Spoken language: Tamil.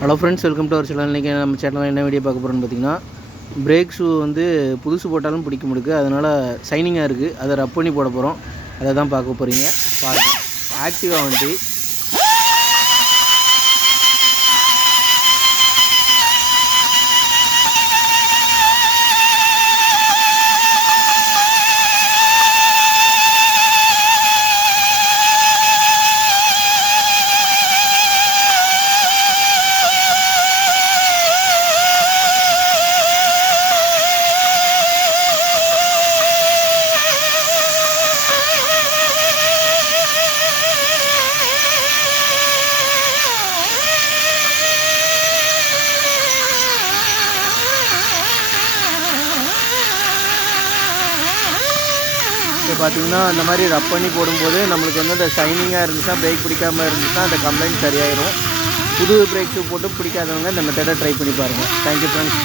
Hello friends welcome to our channel இன்றைக்கி நம்ம சேனலில் என்ன வீடியோ பார்க்க போகிறோம்னு பார்த்தீங்கன்னா பிரேக் ஷூ வந்து புதுசு போட்டாலும் பிடிக்க முடியுது. அதனால் சைனிங்காக இருக்குது அதை ரப் பண்ணி போட போகிறோம் அதை தான் பார்க்க போகிறீங்க பாருங்கள் ஆக்டிவா வண்டி. இப்போ பார்த்தீங்கன்னா இந்த மாதிரி ரப் பண்ணி போடும்போது நம்மளுக்கு வந்து அந்த ஷைனிங்காக இருந்துச்சுன்னா பிரேக் பிடிக்காமல் இருந்துச்சுன்னா அந்த கம்ப்ளைண்ட் சரியாயிடும் புது பிரேக் ஷூ போட்டு பிடிக்காதவங்க இந்த மெத்தடை ட்ரை பண்ணி பாருங்கள் தேங்க்யூ ஃப்ரெண்ட்ஸ்